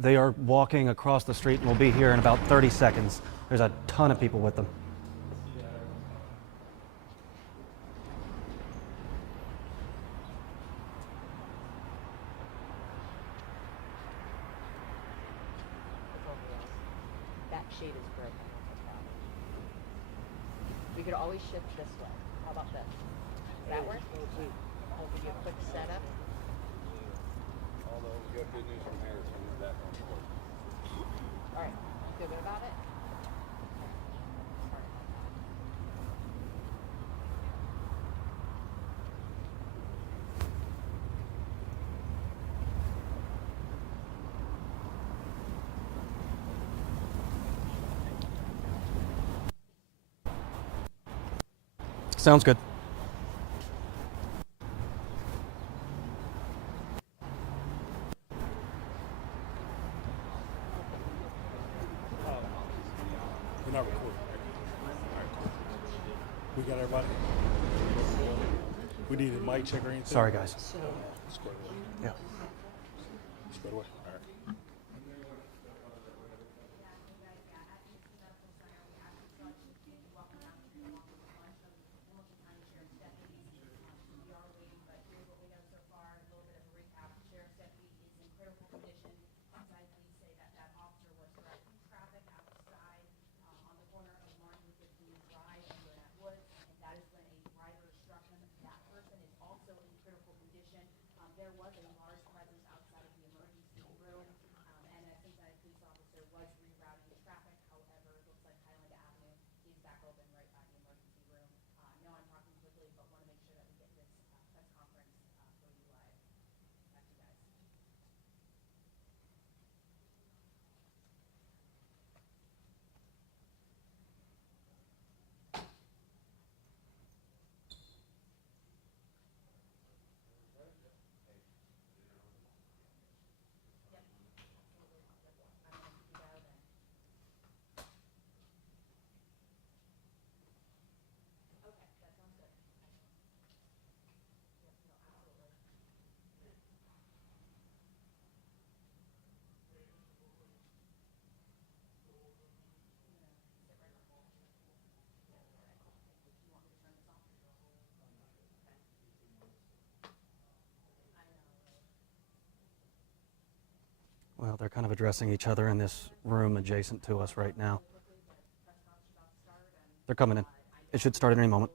They are walking across the street and will be here in about 30 seconds. There's a ton of people with them. That shade is broken. That's a problem. We could always shift this way. How about this? Does that work? We'll give you a quick setup. Although we got good news from Harrison, that one's working. All right. Feel good about it? Sounds good. We're not recording. We got everybody? We need a mic check or anything? Sorry, guys. Square away. Yeah. Square away. All right. There was a large presence outside of the emergency room, and a Cincinnati police officer was rerouting traffic. However, it looks like Highland Avenue is back open right by the emergency room. I know I'm talking quickly, but want to make sure that we get this press conference for you live. Back to you guys. Well, they're kind of addressing each other in this room adjacent to us right now. They're coming in. It should start at any moment.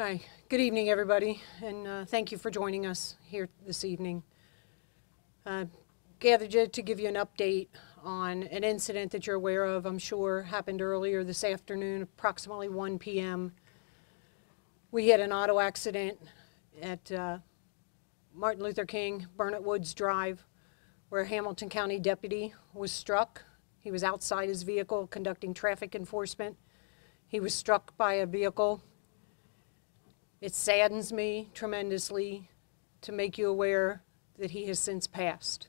Hi, good evening, everybody, and thank you for joining us here this evening. Gathered you to give you an update on an incident that you're aware of, I'm sure happened earlier this afternoon, approximately 1 p.m. We had an auto accident at Martin Luther King, Burnett Woods Drive, where a Hamilton County deputy was struck. He was outside his vehicle conducting traffic enforcement. He was struck by a vehicle. It saddens me tremendously to make you aware that he has since passed.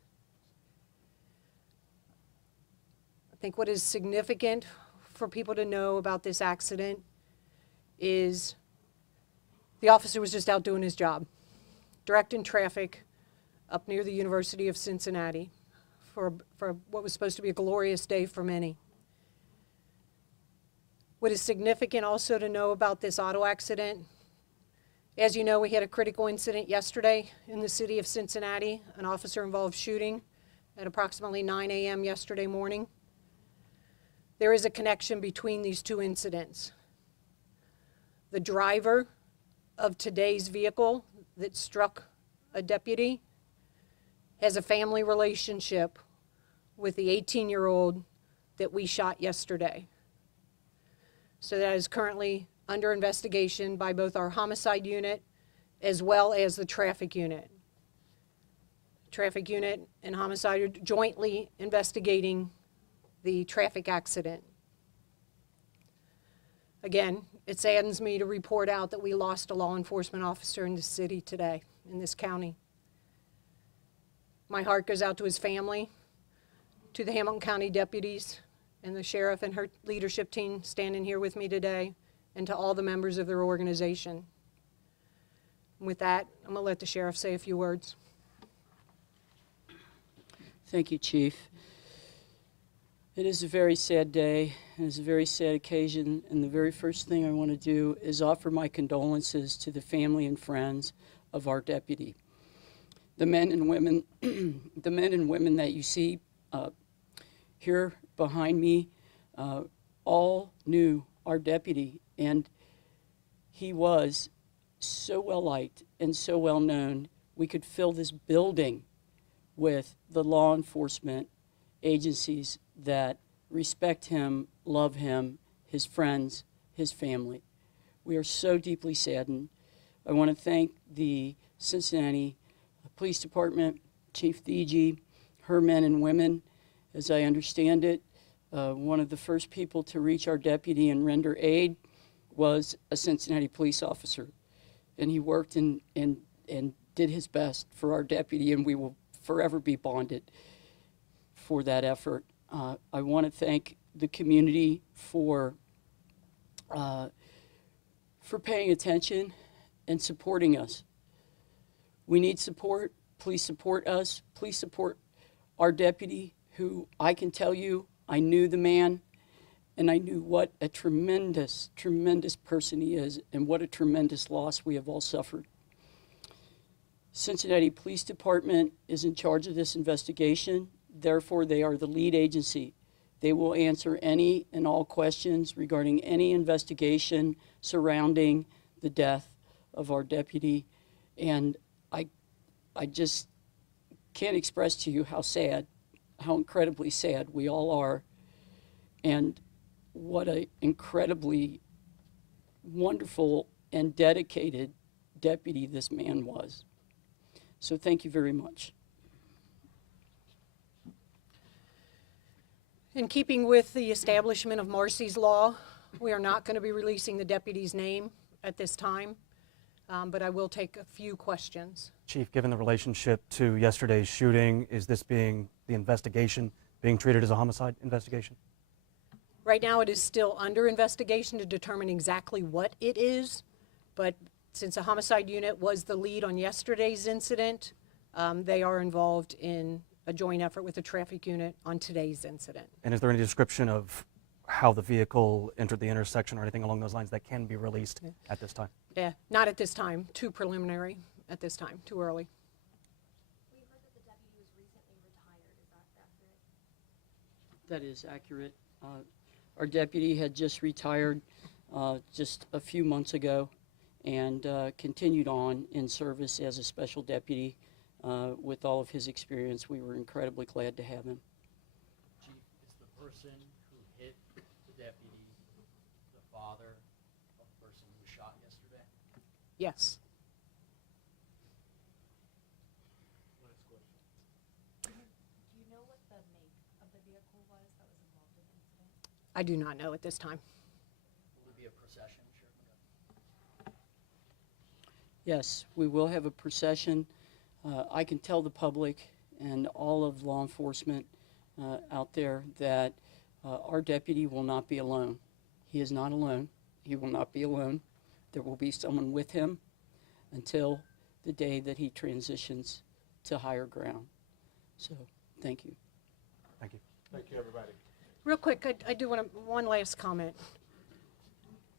I think what is significant for people to know about this accident is the officer was just out doing his job, directing traffic up near the University of Cincinnati for what was supposed to be a glorious day for many. What is significant also to know about this auto accident, as you know, we had a critical incident yesterday in the city of Cincinnati, an officer-involved shooting at approximately 9 a.m. yesterday morning. There is a connection between these two incidents. The driver of today's vehicle that struck a deputy has a family relationship with the 18-year-old that we shot yesterday. So that is currently under investigation by both our homicide unit as well as the traffic unit. Traffic unit and homicide are jointly investigating the traffic accident. Again, it saddens me to report out that we lost a law enforcement officer in the city today, in this county. My heart goes out to his family, to the Hamilton County deputies, and the sheriff and her leadership team standing here with me today, and to all the members of their organization. And with that, I'm going to let the sheriff say a few words. Thank you, Chief. It is a very sad day, and it's a very sad occasion, and the very first thing I want to do is offer my condolences to the family and friends of our deputy. The men and women, the men and women that you see here behind me, all knew our deputy, and he was so well liked and so well known. We could fill this building with the law enforcement agencies that respect him, love him, his friends, his family. We are so deeply saddened. I want to thank the Cincinnati Police Department, Chief Thigi, her men and women. As I understand it, one of the first people to reach our deputy and render aid was a Cincinnati police officer. And he worked and did his best for our deputy, and we will forever be bonded for that effort. I want to thank the community for paying attention and supporting us. We need support. Please support us. Please support our deputy, who I can tell you, I knew the man, and I knew what a tremendous, tremendous person he is, and what a tremendous loss we have all suffered. Cincinnati Police Department is in charge of this investigation. Therefore, they are the lead agency. They will answer any and all questions regarding any investigation surrounding the death of our deputy. And I just can't express to you how sad, how incredibly sad we all are, and what an incredibly wonderful and dedicated deputy this man was. So thank you very much. In keeping with the establishment of Marsy's Law, we are not going to be releasing the deputy's name at this time, but I will take a few questions. Chief, given the relationship to yesterday's shooting, is this the investigation being treated as a homicide investigation? Right now, it is still under investigation to determine exactly what it is, but since the homicide unit was the lead on yesterday's incident, they are involved in a joint effort with the traffic unit on today's incident. And is there any description of how the vehicle entered the intersection or anything along those lines that can be released at this time? Yeah, not at this time. Too preliminary at this time, too early. We heard that the deputy was recently retired. Is that accurate? That is accurate. Our deputy had just retired just a few months ago, and continued on in service as a special deputy with all of his experience. We were incredibly glad to have him. Chief, is the person who hit the deputy the father of the person who was shot yesterday? Yes. Next question. Do you know what the make of the vehicle was that was involved in the incident? I do not know at this time. Will there be a procession, Sheriff McGovern? Yes, we will have a procession. I can tell the public and all of law enforcement out there that our deputy will not be alone. He is not alone. He will not be alone. There will be someone with him until the day that he transitions to higher ground. So, thank you. Thank you. Thank you, everybody. Real quick, I do want one last comment.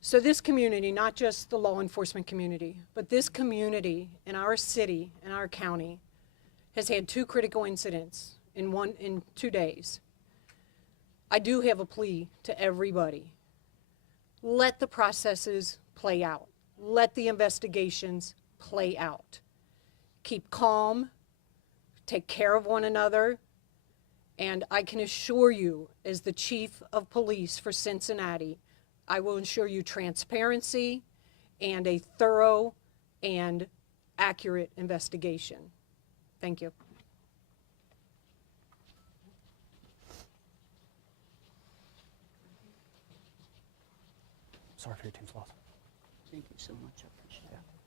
So this community, not just the law enforcement community, but this community in our city and our county has had 2 critical incidents in 2 days. I do have a plea to everybody. Let the processes play out. Let the investigations play out. Keep calm, take care of one another, and I can assure you, as the chief of police for Cincinnati, I will ensure you transparency and a thorough and accurate investigation. Thank you. Sorry for your team's loss. Thank you so much. I appreciate it.